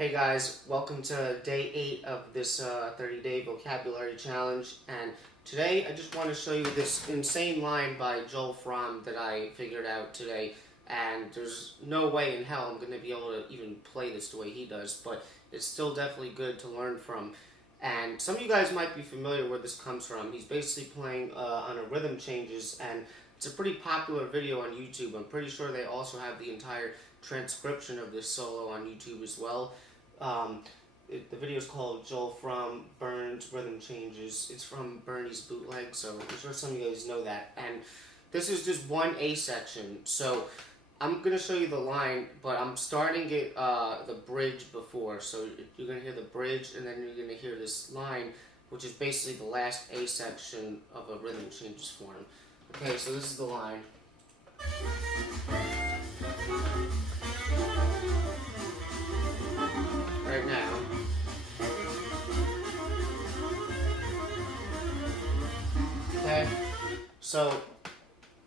Hey guys, welcome to day 8 of this 30-day vocabulary challenge, and today I just want to show you this insane line by Joel Frahm that I figured out today, and there's no way in hell I'm going to be able to even play this the way he does, but it's still definitely good to learn from. And some of you guys might be familiar where this comes from. He's basically playing on a rhythm changes, and it's a pretty popular video on YouTube. I'm pretty sure they also have the entire transcription of this solo on YouTube as well. The video is called Joel Frahm Burns Rhythm Changes. It's from Bernie's Bootleg, so I'm sure some of you guys know that. And this is just one A section, so I'm going to show you the line, but I'm starting it the bridge before. So you're going to hear the bridge, and then you're going to hear this line, which is basically the last A section of a rhythm changes form. Okay, so this is the line. Right now. Okay, so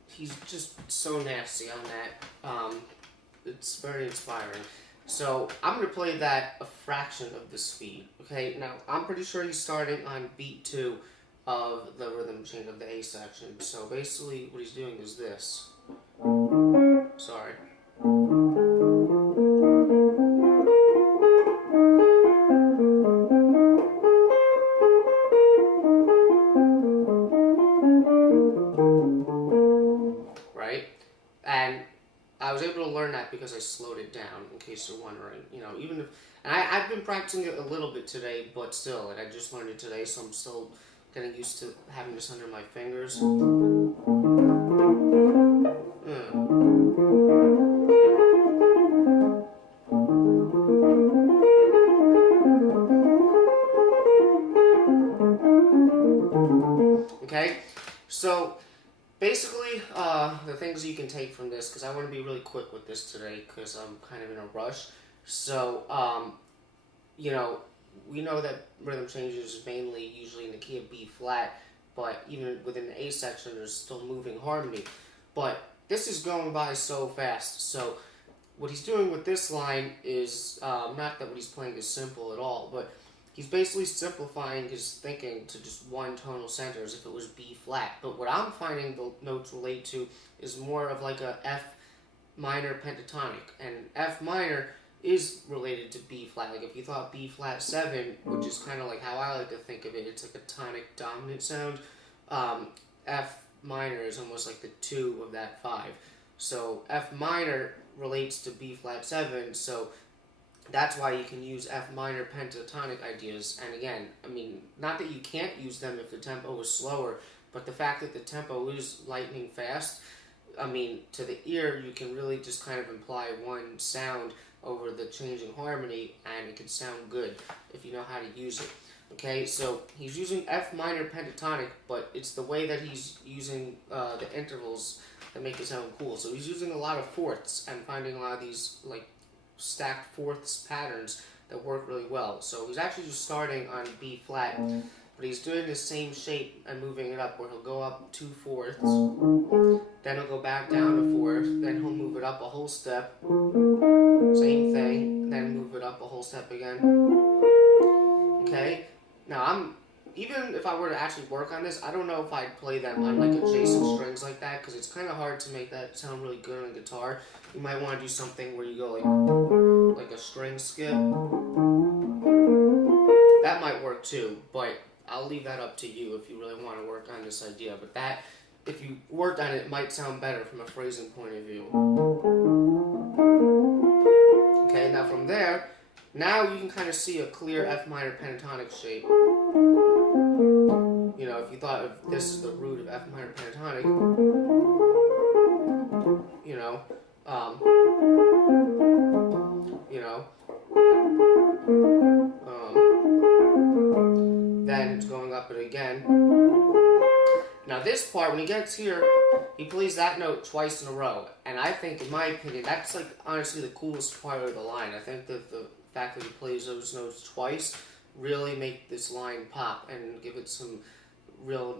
he's just so nasty on that. It's very inspiring. So I'm going to play that a fraction of the speed. Okay, now I'm pretty sure he's starting on beat 2 of the rhythm change of the A section. So basically what he's doing is this. Sorry. Right? And I was able to learn that because I slowed it down, in case you're wondering. You know, even if, and I've been practicing it a little bit today, but still, like I just learned it today, so I'm still getting used to having this under my fingers. Okay, so basically, the things you can take from this, because I want to be really quick with this today, because I'm kind of in a rush. So, you know, we know that rhythm changes is mainly usually in the key of B flat, but even within the A section, there's still moving harmony. But this is going by so fast. So, what he's doing with this line is not that what he's playing is simple at all, but he's basically simplifying his thinking to just one tonal center as if it was B flat. But what I'm finding the notes relate to is more of like a F minor pentatonic. And F minor is related to B flat. Like if you thought B flat 7, which is kind of like how I like to think of it, it's like a tonic dominant sound. F minor is almost like the 2 of that 5. So F minor relates to B flat 7, so that's why you can use F minor pentatonic ideas. And again, I mean, not that you can't use them if the tempo is slower, but the fact that the tempo is lightning fast, I mean, to the ear, you can really just kind of imply one sound over the changing harmony, and it can sound good if you know how to use it. Okay, so he's using F minor pentatonic, but it's the way that he's using the intervals that make it sound cool. So he's using a lot of fourths and finding a lot of these, like, stacked fourths patterns that work really well. So he's actually just starting on B flat, but he's doing the same shape and moving it up, where he'll go up 2 fourths, then he'll go back down a fourth, then he'll move it up a whole step, same thing, then move it up a whole step again. Okay, now even if I were to actually work on this, I don't know if I'd play them on like adjacent strings like that, because it's kind of hard to make that sound really good on a guitar. You might want to do something where you go like a string skip. That might work too, but I'll leave that up to you if you really want to work on this idea. But that, if you worked on it, it might sound better from a phrasing point of view. Okay, now from there, now you can kind of see a clear F minor pentatonic shape. You know, if you thought of this as the root of F minor pentatonic, you know, then it's going up it again. Now this part, when he gets here, he plays that note twice in a row, and I think, in my opinion, that's like honestly the coolest part of the line. I think that the fact that he plays those notes twice really make this line pop and give it some real,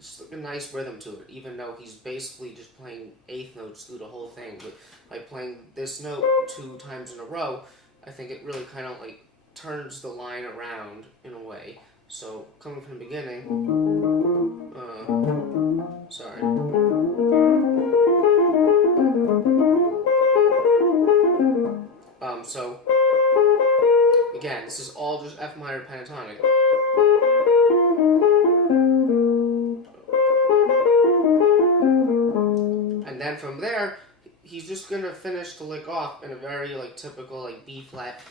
just like a nice rhythm to it, even though he's basically just playing eighth notes through the whole thing. But by playing this note 2 times in a row, I think it really kind of like turns the line around in a way. So coming from the beginning, sorry. So again, this is all just F minor pentatonic. And then from there, he's just gonna finish the lick off in a very like typical like B flat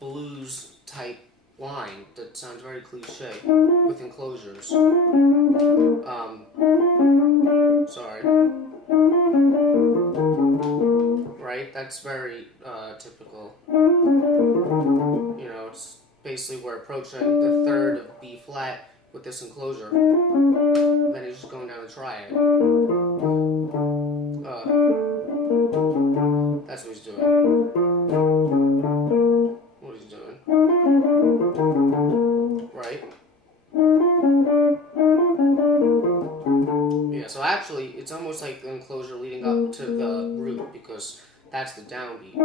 blues type line that sounds very cliche with enclosures. Sorry. Right? That's very typical. You know, it's basically we're approaching the third of B flat with this enclosure. Then he's just going down the triad. That's what he's doing. What he's doing. Right? Yeah, so actually, it's almost like the enclosure leading up to the root because that's the downbeat.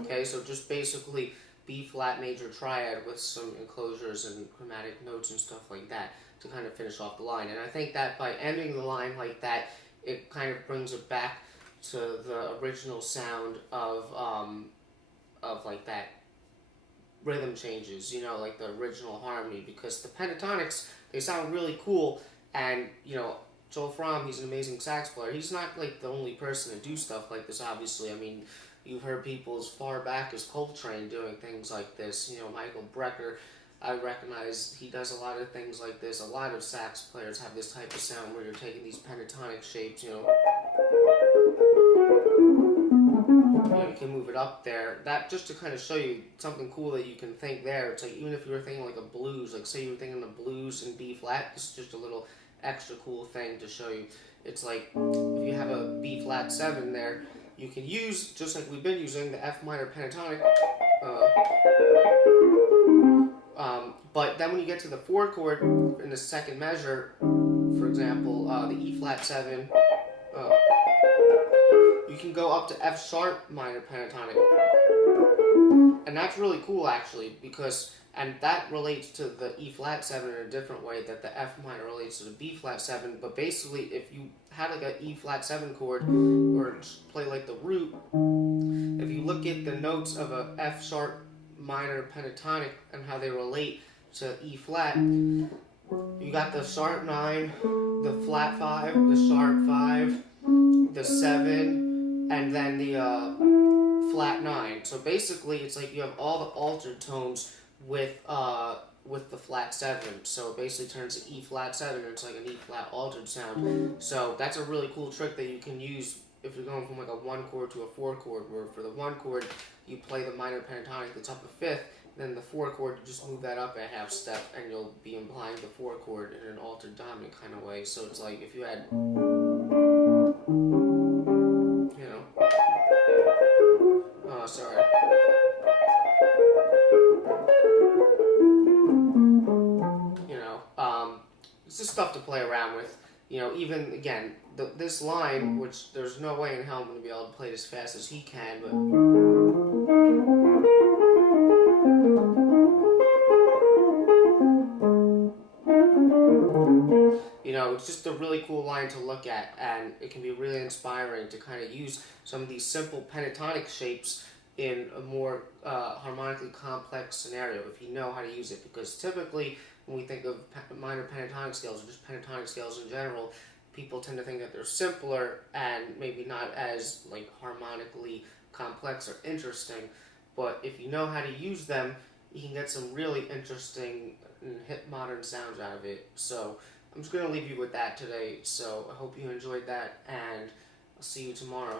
Okay, so just basically B flat major triad with some enclosures and chromatic notes and stuff like that to kind of finish off the line. And I think that by ending the line like that, it kind of brings it back to the original sound of like that rhythm changes, you know, like the original harmony, because the pentatonics, they sound really cool, and, you know, Joel Frahm, he's an amazing sax player. He's not, like, the only person to do stuff like this, obviously. I mean, you've heard people as far back as Coltrane doing things like this. You know, Michael Brecker, I recognize he does a lot of things like this. A lot of sax players have this type of sound where you're taking these pentatonic shapes, you know, you can move it up there. That just to kind of show you something cool that you can think there. It's like even if you were thinking like a blues, like say you were thinking the blues in B flat, this is just a little extra cool thing to show you. It's like if you have a B flat 7 there, you can use, just like we've been using, the F minor pentatonic. But then when you get to the 4 chord in the second measure, for example, the E flat 7, you can go up to F sharp minor pentatonic. And that's really cool actually, because, and that relates to the E flat 7 in a different way that the F minor relates to the B flat 7, but basically if you had like a E flat 7 chord, or play like the root, if you look at the notes of a F sharp minor pentatonic and how they relate to E flat, you got the sharp 9, the flat 5, the sharp 5, the 7, and then the flat 9. So basically, it's like you have all the altered tones with the flat 7. So it basically turns to E flat 7, and it's like an E flat altered sound. So that's a really cool trick that you can use if you're going from like a 1 chord to a 4 chord, where for the 1 chord, you play the minor pentatonic that's up a 5th, then the 4 chord, you just move that up a half step, and you'll be implying the 4 chord in an altered dominant kind of way. So it's like if you had, you know, sorry. You know, it's just stuff to play around with. You know, even, again, this line, which there's no way in hell I'm going to be able to play it as fast as he can, but... You know, it's just a really cool line to look at, and it can be really inspiring to kind of use some of these simple pentatonic shapes in a more harmonically complex scenario, if you know how to use it, because typically when we think of minor pentatonic scales, or just pentatonic scales in general, people tend to think that they're simpler and maybe not as like harmonically complex or interesting, but if you know how to use them, you can get some really interesting and hip modern sounds out of it. So I'm just going to leave you with that today, so I hope you enjoyed that, and I'll see you tomorrow.